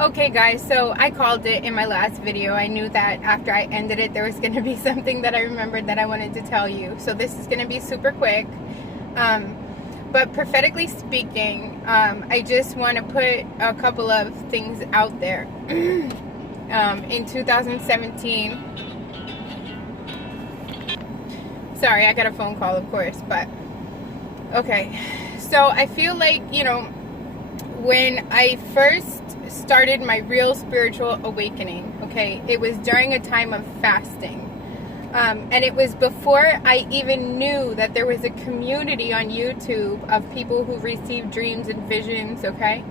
Okay guys, so I called it in my last video. I knew that after I ended it there was going to be something that I remembered that I wanted to tell you. So this is going to be super quick. But prophetically speaking, I just want to put a couple of things out there. In 2017, sorry, I got a phone call, of course, but okay. So I feel like, when I first started my real spiritual awakening, okay, it was during a time of fasting. And it was before I even knew that there was a community on YouTube of people who received dreams and visions, okay?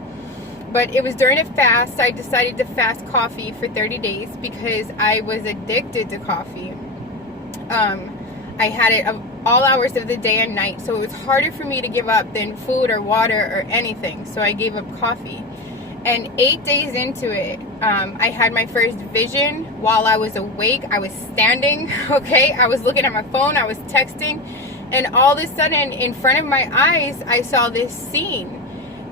But it was during a fast. I decided to fast coffee for 30 days because I was addicted to coffee. I had it all hours of the day and night, so it was harder for me to give up than food or water or anything, so I gave up coffee. And 8 days into it, I had my first vision while I was awake. I was standing, okay? I was looking at my phone, I was texting, and all of a sudden, in front of my eyes, I saw this scene.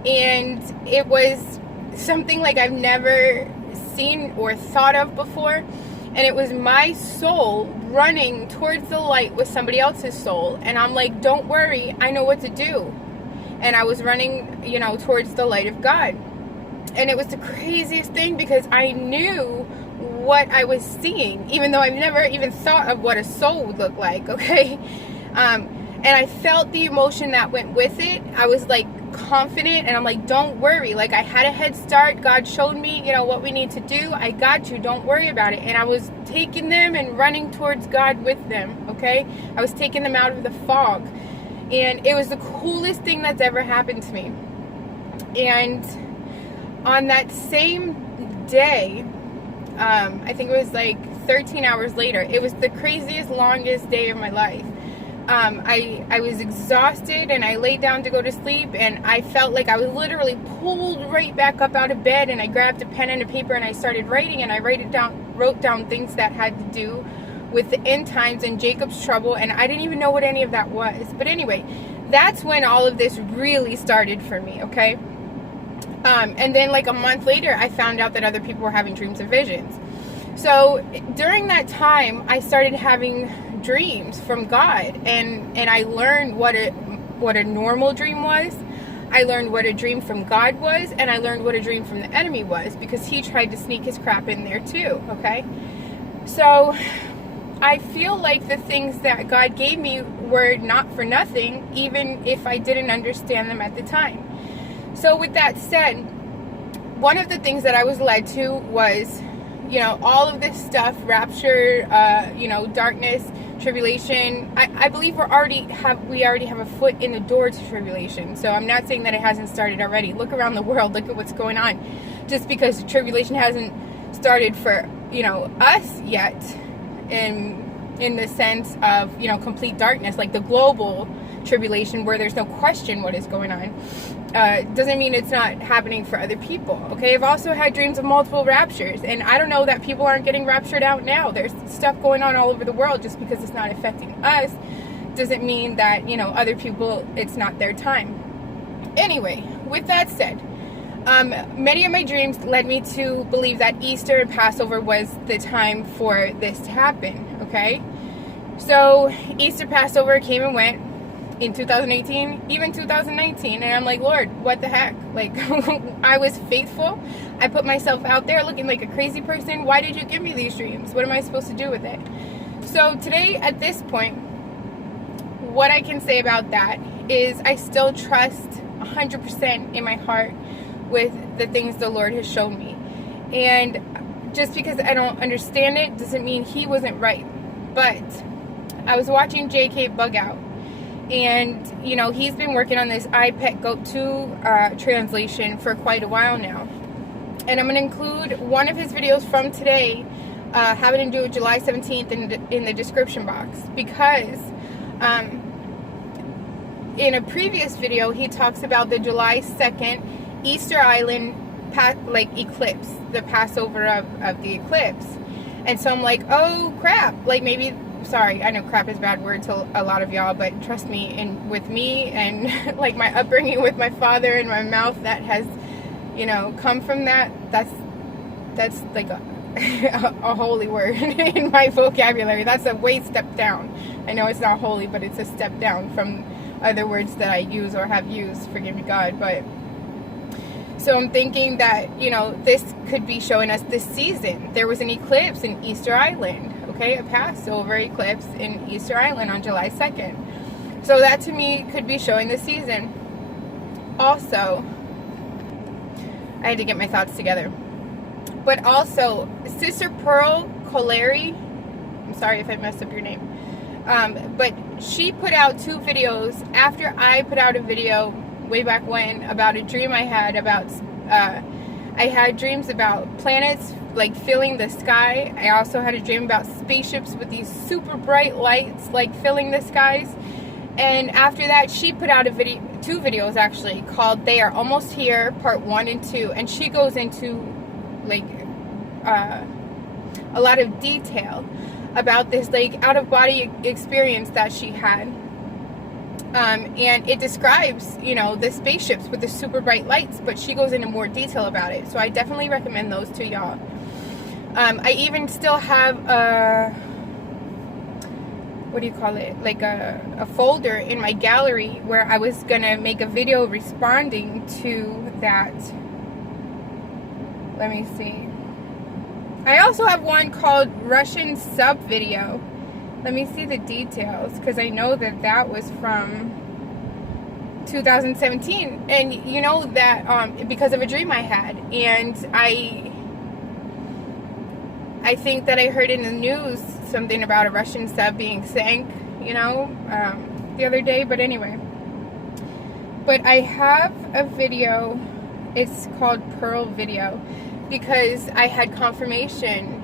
And it was something like I've never seen or thought of before. And it was my soul running towards the light with somebody else's soul. And I'm like, don't worry, I know what to do. And I was running, towards the light of God. And it was the craziest thing because I knew what I was seeing, even though I've never even thought of what a soul would look like, okay? And I felt the emotion that went with it. I was like confident, and I'm like, don't worry. Like, I had a head start. God showed me, what we need to do. I got you. Don't worry about it. And I was taking them and running towards God with them, okay? I was taking them out of the fog. And it was the coolest thing that's ever happened to me. And on that same day, I think it was like 13 hours later, it was the craziest, longest day of my life. I was exhausted, and I laid down to go to sleep, and I felt like I was literally pulled right back up out of bed, and I grabbed a pen and a paper and I started writing, and I wrote down things that had to do with the end times and Jacob's trouble, and I didn't even know what any of that was. But anyway, that's when all of this really started for me, okay? And then like a month later, I found out that other people were having dreams and visions. So during that time, I started having dreams from God, and I learned what a normal dream was. I learned what a dream from God was, and I learned what a dream from the enemy was, because he tried to sneak his crap in there too, okay? So I feel like the things that God gave me were not for nothing, even if I didn't understand them at the time. So with that said, one of the things that I was led to was, all of this stuff, rapture, darkness, tribulation. I believe we already have a foot in the door to tribulation. So I'm not saying that it hasn't started already. Look around the world, look at what's going on. Just because the tribulation hasn't started for, us yet, in the sense of, complete darkness, like the global tribulation where there's no question what is going on, doesn't mean it's not happening for other people, okay? I've also had dreams of multiple raptures, and I don't know that people aren't getting raptured out now. There's stuff going on all over the world. Just because it's not affecting us doesn't mean that, other people, it's not their time. Anyway, with that said, many of my dreams led me to believe that Easter and Passover was the time for this to happen, okay? So Easter, Passover came and went in 2018, even 2019, and I'm like, Lord, what the heck? Like, I was faithful. I put myself out there looking like a crazy person. Why did you give me these dreams? What am I supposed to do with it? So today, at this point, what I can say about that is I still trust 100% in my heart with the things the Lord has shown me. And just because I don't understand it doesn't mean he wasn't right. But I was watching J.K. Bugout, and he's been working on this Goat 2 translation for quite a while now. And I'm going to include one of his videos from today, having to do with July 17th in the description box, because in a previous video he talks about the July 2nd Easter Island eclipse, the Passover of the eclipse. And so I'm like, oh crap, like maybe, sorry, I know crap is a bad word to a lot of y'all, but trust me, and with me and like my upbringing with my father and my mouth that has, come from that, that's like a holy word in my vocabulary. That's a way step down. I know it's not holy, but it's a step down from other words that I use or have used, forgive me God. But so I'm thinking that, this could be showing us this season. There was an eclipse in Easter Island, okay? A Passover eclipse in Easter Island on July 2nd. So that to me could be showing the season. Also, I had to get my thoughts together. But also, Sister Pearl Kolleri, I'm sorry if I messed up your name, but she put out 2 videos after I put out a video way back when about a dream I had about, I had dreams about planets like filling the sky. I also had a dream about spaceships with these super bright lights like filling the skies. And after that, she put out 2 videos actually, called They Are Almost Here, part 1 and 2. And she goes into like a lot of detail about this like out-of-body experience that she had. And it describes, the spaceships with the super bright lights, but she goes into more detail about it. So I definitely recommend those to y'all. I even still have like a folder in my gallery where I was gonna make a video responding to that. Let me see. I also have one called Russian Sub Video. Let me see the details, because I know that was from 2017, and you know that because of a dream I had, and I think that I heard in the news something about a Russian sub being sank, the other day. But anyway, but I have a video. It's called Pearl Video, because I had confirmation,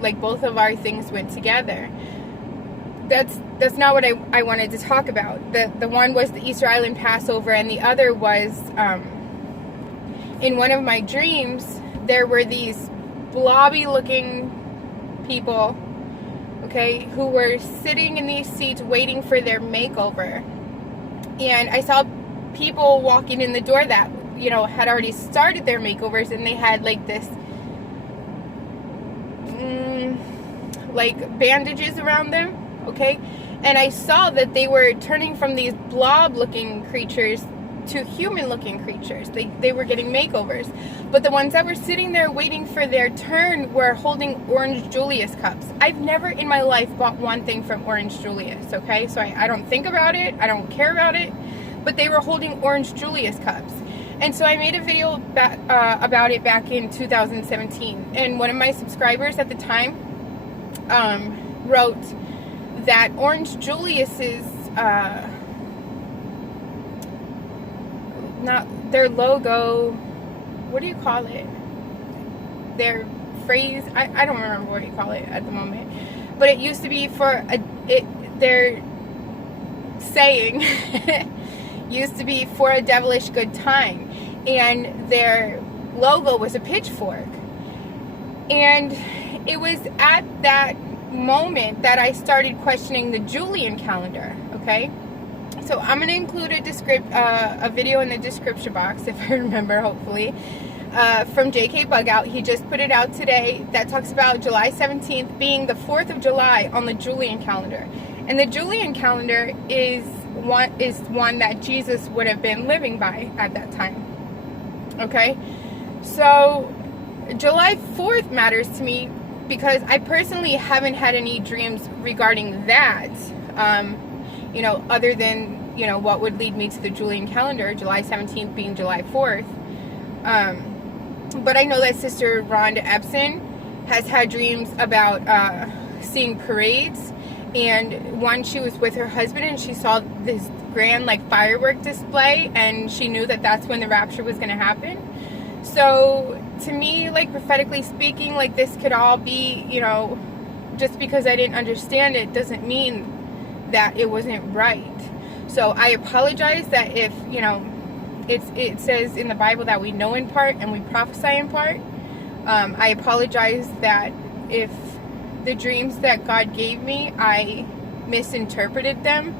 like both of our things went together. That's not what I wanted to talk about. The one was the Easter Island Passover, and the other was in one of my dreams there were these blobby looking people, okay, who were sitting in these seats waiting for their makeover. And I saw people walking in the door that, had already started their makeovers, and they had like this like bandages around them, okay? And I saw that they were turning from these blob looking creatures to human looking creatures. They were getting makeovers. But the ones that were sitting there waiting for their turn were holding Orange Julius cups. I've never in my life bought one thing from Orange Julius, okay? So I don't think about it, I don't care about it, but they were holding Orange Julius cups. And so I made a video about it back in 2017. And one of my subscribers at the time wrote that Orange Julius's not their logo, what do you call it? Their phrase, I don't remember what you call it at the moment, but it used to be for their saying used to be for a devilish good time, and their logo was a pitchfork. And it was at that moment that I started questioning the Julian calendar, okay? So I'm going to include a video in the description box, if I remember, hopefully, from JK Bugout. He just put it out today that talks about July 17th being the 4th of July on the Julian calendar. And the Julian calendar is one that Jesus would have been living by at that time. Okay? So July 4th matters to me because I personally haven't had any dreams regarding that. Other than, what would lead me to the Julian calendar, July 17th being July 4th. But I know that Sister Rhonda Epson has had dreams about seeing parades. And one, she was with her husband and she saw this grand, firework display. And she knew that that's when the rapture was going to happen. So, to me, prophetically speaking, this could all be, just because I didn't understand it doesn't mean that it wasn't right. So I apologize that if, it says in the Bible that we know in part and we prophesy in part. I apologize that if the dreams that God gave me, I misinterpreted them.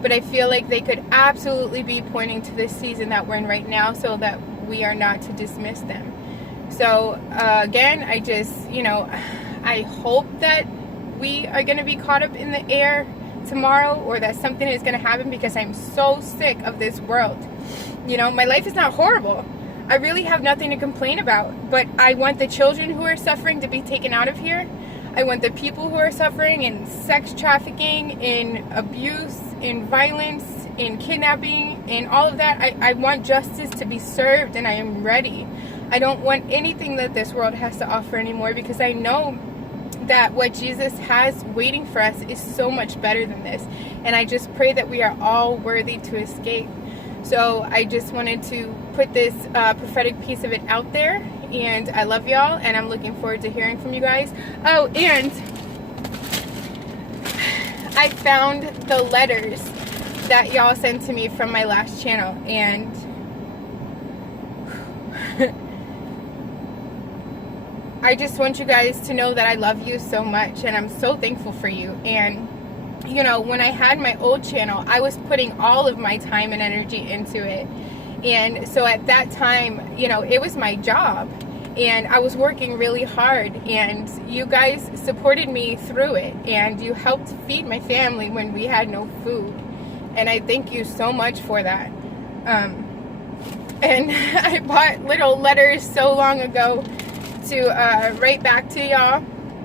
But I feel like they could absolutely be pointing to this season that we're in right now, so that we are not to dismiss them. So again, I just, I hope that we are going to be caught up in the air tomorrow, or that something is going to happen, because I'm so sick of this world. My life is not horrible. I really have nothing to complain about, but I want the children who are suffering to be taken out of here. I want the people who are suffering in sex trafficking, in abuse, in violence, in kidnapping, in all of that. I want justice to be served, and I am ready. I don't want anything that this world has to offer anymore, because I know that what Jesus has waiting for us is so much better than this. And I just pray that we are all worthy to escape. So I just wanted to put this prophetic piece of it out there. And I love y'all, and I'm looking forward to hearing from you guys. Oh, and I found the letters that y'all sent to me from my last channel, and I just want you guys to know that I love you so much, and I'm so thankful for you. And when I had my old channel, I was putting all of my time and energy into it. And so at that time, it was my job, and I was working really hard, and you guys supported me through it, and you helped feed my family when we had no food. And I thank you so much for that. And I bought little letters so long ago to write back to y'all,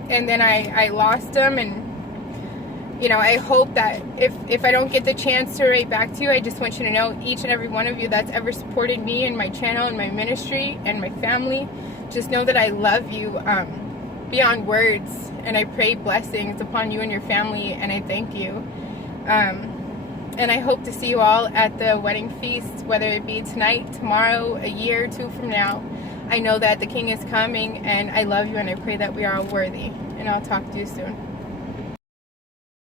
and then I lost them. And I hope that if I don't get the chance to write back to you, I just want you to know, each and every one of you that's ever supported me and my channel and my ministry and my family, just know that I love you beyond words, and I pray blessings upon you and your family, and I thank you. And I hope to see you all at the wedding feast, whether it be tonight, tomorrow, a year or two from now. I know that the King is coming, and I love you, and I pray that we are all worthy. And I'll talk to you soon.